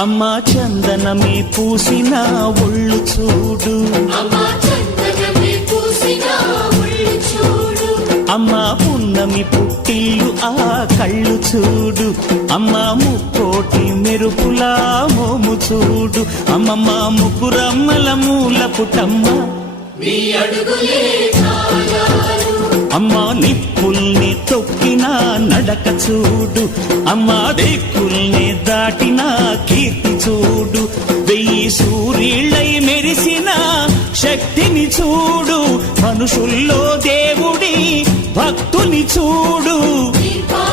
అమ్మా చందనమే పూసిన ఒళ్ళు చూడు, అమ్మా పున్నమి పుట్టిల్లు ఆ కళ్ళు చూడు, అమ్మా ముక్కోటి మెరుపులా మోము చూడు, అమ్మమ్మ ముగ్గురమ్మల మూల పుటమ్మ అమ్మా నిప్పుల్ని తొక్కిన నడక చూడు, అమ్మా దిక్కుల్ని దాటిన కీర్తి చూడు, 1000 సూర్యుళ్ళై మెరిసిన శక్తిని చూడు, మనుషుల్లో దేవుడి భక్తుని చూడు.